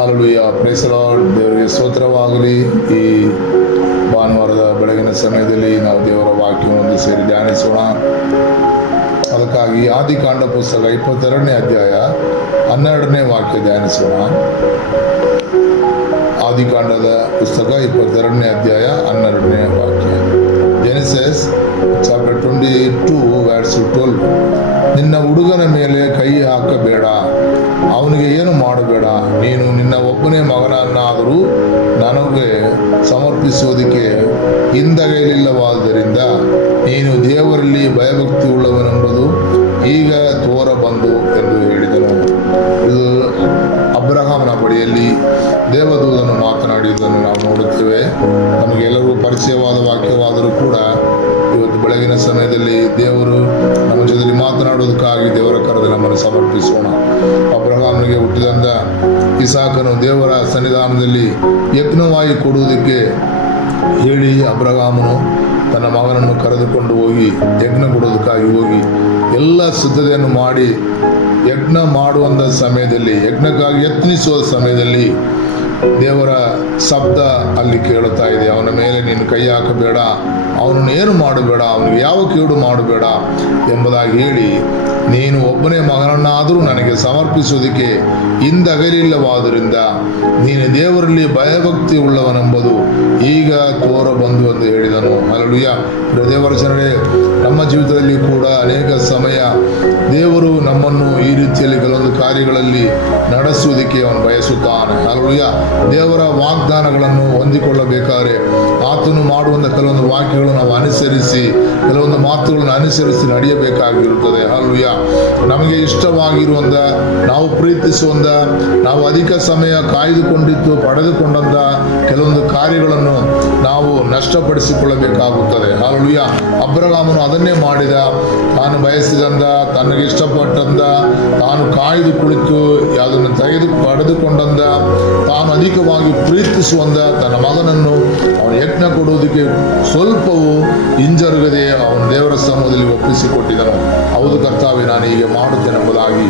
Hallelujah, price the Lord. ದೇವರಿಗೆ ಸ್ತೋತ್ರವಾಗಲಿ. ಈ ಭಾನುವಾರದ ಬೆಳಗಿನ ಸಮಯದಲ್ಲಿ ನಾವು ದೇವರ ವಾಕ್ಯವನ್ನು ಸೇರಿ ಧ್ಯಾನಿಸೋಣ. ಅದಕ್ಕಾಗಿ ಆದಿಕಾಂಡ ಪುಸ್ತಕ 22ನೇ ಅಧ್ಯಾಯ 12ನೇ ವಾಕ್ಯ ಧ್ಯಾನಿಸೋಣ. ಆದಿಕಾಂಡದ ಪುಸ್ತಕ 22ನೇ ಅಧ್ಯಾಯ 12ನೇ ವಾಕ್ಯ. Genesis chapter 22 verse 12. ನಿನ್ನ ಹುಡುಗನ ಮೇಲೆ ಕೈ ಹಾಕಬೇಡ, ಅವನಿಗೆ ಏನು ಮಾಡಬೇಡ. ನೀನು ನಿನ್ನ ಒಬ್ಬನೇ ಮಗನನ್ನಾದರೂ ನನಗೆ ಸಮರ್ಪಿಸುವುದಕ್ಕೆ ಹಿಂದಗಲಿಲ್ಲವಾದ್ದರಿಂದ ನೀನು ದೇವರಲ್ಲಿ ಭಯಭಕ್ತಿ ಉಳ್ಳವನೆಂಬುದು ಈಗ ತೋರಬಂದು ಎಂದು ಹೇಳಿದನು. ಇದು ಅಬ್ರಹಾಮನ ಬಳಿಯಲ್ಲಿ ದೇವದೂತನು ಮಾತನಾಡಿದ್ದನ್ನು ನಾವು ನೋಡುತ್ತೇವೆ. ನಮಗೆಲ್ಲರೂ ಪರಿಚಯವಾದ ವಾಕ್ಯವಾದರೂ ಕೂಡ ಇವತ್ತು ಬೆಳಗಿನ ಸಮಯದಲ್ಲಿ ದೇವರು ನಮ್ಮ ಜೊತೆಯಲ್ಲಿ ಮಾತನಾಡುವುದಕ್ಕಾಗಿ ದೇವರ ಕರೆದಲ್ಲಿ ನಮ್ಮನ್ನು ಸಮರ್ಪಿಸೋಣ. ಅಬ್ರಹಾಮನಿಗೆ ಹುಟ್ಟಿದಂಥ ಇಸಾಕನು ದೇವರ ಸನ್ನಿಧಾನದಲ್ಲಿ ಯಜ್ಞವಾಗಿ ಕೊಡುವುದಕ್ಕೆ ಹೇಳಿ ಅಬ್ರಹಾಮನು ತನ್ನ ಮಗನನ್ನು ಕರೆದುಕೊಂಡು ಹೋಗಿ ಯಜ್ಞ ಕೊಡುವುದಕ್ಕಾಗಿ ಹೋಗಿ ಎಲ್ಲ ಸಿದ್ಧತೆಯನ್ನು ಮಾಡಿ ಯಜ್ಞ ಮಾಡುವಂಥ ಸಮಯದಲ್ಲಿ, ಯಜ್ಞಕ್ಕಾಗಿ ಯತ್ನಿಸುವ ಸಮಯದಲ್ಲಿ ದೇವರ ಶಬ್ದ ಅಲ್ಲಿ ಕೇಳುತ್ತಾ ಇದೆ. ಅವನ ಮೇಲೆ ನೀನು ಕೈ ಹಾಕಬೇಡ, ಅವನನ್ನು ಏನು ಮಾಡಬೇಡ, ಅವನಿಗೆ ಯಾವ ಕೇಡು ಮಾಡಬೇಡ ಎಂಬುದಾಗಿ ಹೇಳಿ, ನೀನು ಒಬ್ಬನೇ ಮಗನನ್ನಾದರೂ ನನಗೆ ಸಮರ್ಪಿಸುವುದಕ್ಕೆ ಹಿಂದಗಲಿಲ್ಲವಾದ್ದರಿಂದ ನೀನು ದೇವರಲ್ಲಿ ಭಯಭಕ್ತಿ ಉಳ್ಳವನೆಂಬುದು ಈಗ ತೋರಬಂದು ಎಂದು ಹೇಳಿದನು. ಹಲ್ಲೆಲೂಯಾ. ದೇವರ ಜನರೇ, ನಮ್ಮ ಜೀವಿತದಲ್ಲಿ ಕೂಡ ಅನೇಕ ಸಮಯ ದೇವರು ನಮ್ಮನ್ನು ಈ ರೀತಿಯಲ್ಲಿ ಕೆಲವೊಂದು ಕಾರ್ಯಗಳಲ್ಲಿ ನಡೆಸುವುದಕ್ಕೆ ಅವನು ಬಯಸುತ್ತಾನೆ. ಹಲ್ಲೆಲೂಯಾ. ದೇವರ ವಾಗ್ದಾನಗಳನ್ನು ಹೊಂದಿಕೊಳ್ಳಬೇಕಾದರೆ ಆತನು ಮಾಡುವಂಥ ಕೆಲವೊಂದು ವಾಕ್ಯಗಳನ್ನು ನಾವು ಅನುಸರಿಸಿ, ಕೆಲವೊಂದು ಮಾತುಗಳನ್ನು ಅನುಸರಿಸಿ ನಡೆಯಬೇಕಾಗಿರುತ್ತದೆ. ಹಲ್ಲೆಲೂಯಾ. ನಮಗೆ ಇಷ್ಟವಾಗಿರುವಂಥ, ನಾವು ಪ್ರೀತಿಸುವಂಥ, ನಾವು ಅಧಿಕ ಸಮಯ ಕಾಯ್ದುಕೊಂಡಿದ್ದು ಪಡೆದುಕೊಂಡಂಥ ಕೆಲವೊಂದು ಕಾರ್ಯಗಳನ್ನು ನಾವು ನಷ್ಟಪಡಿಸಿಕೊಳ್ಳಬೇಕಾಗುತ್ತದೆ. ಹಲ್ಲೆಲೂಯಾ. ಅಬ್ರಹಾಮನು ಅದನ್ನೇ ಮಾಡಿದ. ತಾನು ಬಯಸಿದಂಥ, ತನಗೆ ಇಷ್ಟಪಟ್ಟಂಥ, ತಾನು ಕಾಯ್ದು ಕುಳಿತು ಅದನ್ನು ಪಡೆದುಕೊಂಡಂಥ, ತಾನು ಅಧಿಕವಾಗಿ ಪ್ರೀತಿಸುವಂಥ ತನ್ನ ಮಗನನ್ನು ಅವನು ಯಜ್ಞ ಕೊಡುವುದಕ್ಕೆ ಸ್ವಲ್ಪವೂ ಹಿಂಜರುಗದೆ ಅವನು ದೇವರ ಸಮೂಹದಲ್ಲಿ ಒಪ್ಪಿಸಿಕೊಟ್ಟಿದನು. ಹೌದು ಕರ್ತಾವೆ, ನಾನು ಹೀಗೆ ಮಾಡುತ್ತೇನೆ ಎಂಬುದಾಗಿ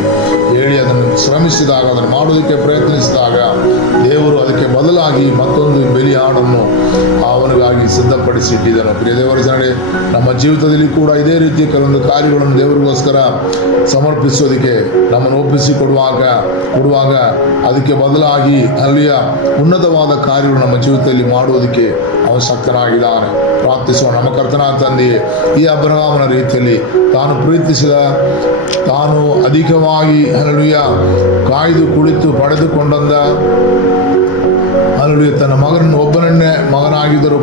ಹೇಳಿ ಅದನ್ನು ಶ್ರಮಿಸಿದಾಗ, ಅದನ್ನು ಮಾಡುವುದಕ್ಕೆ ಪ್ರಯತ್ನಿಸಿದಾಗ ದೇವರು ಅದಕ್ಕೆ ಬದಲಾಗಿ ಮತ್ತೊಂದು ಬಲಿಯಾಡನ್ನು ಅವನಿಗಾಗಿ ಸಿದ್ಧಪಡಿಸಿಟ್ಟಿದ್ದನು. ಪ್ರಿಯ ದೇವರ ಜನರೇ, ನಮ್ಮ ಜೀವಿತದಲ್ಲಿ ಕೂಡ ಇದೇ ರೀತಿಯ ಕೆಲವೊಂದು ಕಾರ್ಯಗಳನ್ನು ದೇವರಿಗೋಸ್ಕರ ಸಮರ್ಪಿಸೋದಕ್ಕೆ ನಮ್ಮನ್ನು ಒಪ್ಪಿಸಿಕೊಡುವಾಗ ಅದಕ್ಕೆ ಬದಲಾಗಿ ಅಲ್ಲಿಯ ಉನ್ನತವಾದ ಕಾರ್ಯಗಳು ನಮ್ಮ ಜೀವಿತದಲ್ಲಿ ಮಾಡುವುದಕ್ಕೆ ಅವನು ಶಕ್ತನಾಗಿದ್ದಾನೆ. ಪ್ರಾರ್ಥಿಸುವ. ನಮ್ಮ ಕರ್ತನಾದ ತಂದೆಯೇ, ಈ ಅಬ್ರಹಾಮನ ರೀತಿಯಲ್ಲಿ ತಾನು ಪ್ರೀತಿಸಿದ, ತಾನು ಅಧಿಕವಾಗಿ ಹಲ್ಲೆಲೂಯಾ ಕಾಯ್ದು ಕುಳಿತು ಪಡೆದುಕೊಂಡಂದ ಹಲ್ಲೆಲೂಯಾ ತನ್ನ ಮಗನನ್ನು ಒಬ್ಬನೇ ಮಗನಾಗಿದ್ದರೂ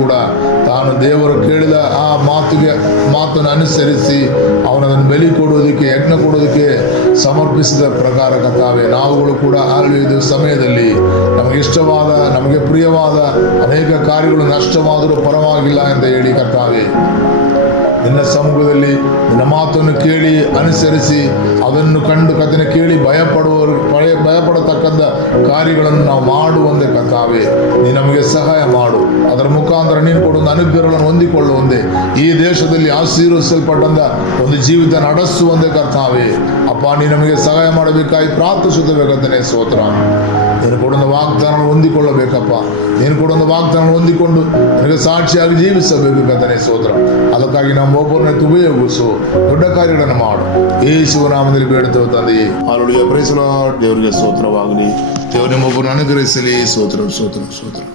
ಕೂಡ ತಾನು ದೇವರು ಕೇಳಿದ ಆ ಮಾತನ್ನು ಅನುಸರಿಸಿ ಅವನನ್ನು ಬಲಿ ಕೊಡುವುದಕ್ಕೆ, ಯಜ್ಞ ಕೊಡುವುದಕ್ಕೆ ಸಮರ್ಪಿಸಿದ ಪ್ರಕಾರ ಕರ್ತಾವೆ, ನಾವುಗಳು ಕೂಡ ಹಲ್ಲೆಲೂಯಾ ಸಮಯದಲ್ಲಿ ನಮಗೆ ಇಷ್ಟವಾದ, ನಮಗೆ ಪ್ರಿಯವಾದ ಅನೇಕ ಕಾರ್ಯಗಳು ನಷ್ಟವಾದರೂ ಪರವಾಗಿಲ್ಲ ಅಂತ ಹೇಳಿ ಕರ್ತಾವೆ, ನಿನ್ನ ಸಮ್ಮುಖದಲ್ಲಿ ನಿನ್ನ ಮಾತನ್ನು ಕೇಳಿ ಅನುಸರಿಸಿ ಅದನ್ನು ಕಂಡು ಕಥನೆ ಕೇಳಿ ಭಯಪಡತಕ್ಕಂಥ ಕಾರ್ಯಗಳನ್ನು ನಾವು ಮಾಡುವಂತೆ ಕರ್ತಾವೆ, ನೀ ನಮಗೆ ಸಹಾಯ ಮಾಡು. ಅದರ ಮುಖಾಂತರ ನೀನು ಕೊಡುವ ಅನುಗ್ರಹಗಳನ್ನು ಹೊಂದಿಕೊಳ್ಳುವಂತೆ, ಈ ದೇಶದಲ್ಲಿ ಆಶೀರ್ವದಿಸಲ್ಪಟ್ಟಂಥ ಒಂದು ಜೀವಿತ ನಡೆಸುವಂತೆ ಕರ್ತಾವೆ ಅಪ್ಪ, ನೀ ನಮಗೆ ಸಹಾಯ ಮಾಡಬೇಕಾಗಿ ಪ್ರಾರ್ಥಿಸುತ್ತಬೇಕಂತಾನೆ. ಸ್ತೋತ್ರ. ನೀನು ಕೊಡುವ ವಾಗ್ದಾನ ಹೊಂದಿಕೊಳ್ಳಬೇಕಪ್ಪ. ನೀನು ಕೊಡುವ ವಾಗ್ದಾನ ಹೊಂದಿಕೊಂಡು ನಿನಗೆ ಸಾಕ್ಷಿಯಾಗಿ ಜೀವಿಸಬೇಕು ಕರ್ತನೇ. ಸ್ತೋತ್ರ. ಅದಕ್ಕಾಗಿ ನಮ್ಮ ಒಬ್ಬರನ್ನ ಉಪಯೋಗಿಸು, ದೊಡ್ಡ ಕಾರ್ಯಗಳನ್ನು ಮಾಡು. ಯೇಸುವಿನ ನಾಮದಲ್ಲಿ ಬೇಡುತ್ತೇವೆ ತಂದೆಯೇ. ಹಲ್ಲೆಲೂಯಾ. Praise the Lord. ದೇವರಿಗೆ ಸ್ತೋತ್ರವಾಗಲಿ. ದೇವರು ನಿಮ್ಮೊಬ್ಬರನ್ನು ಅನುಗ್ರಹಿಸಲಿ. ಸ್ತೋತ್ರ.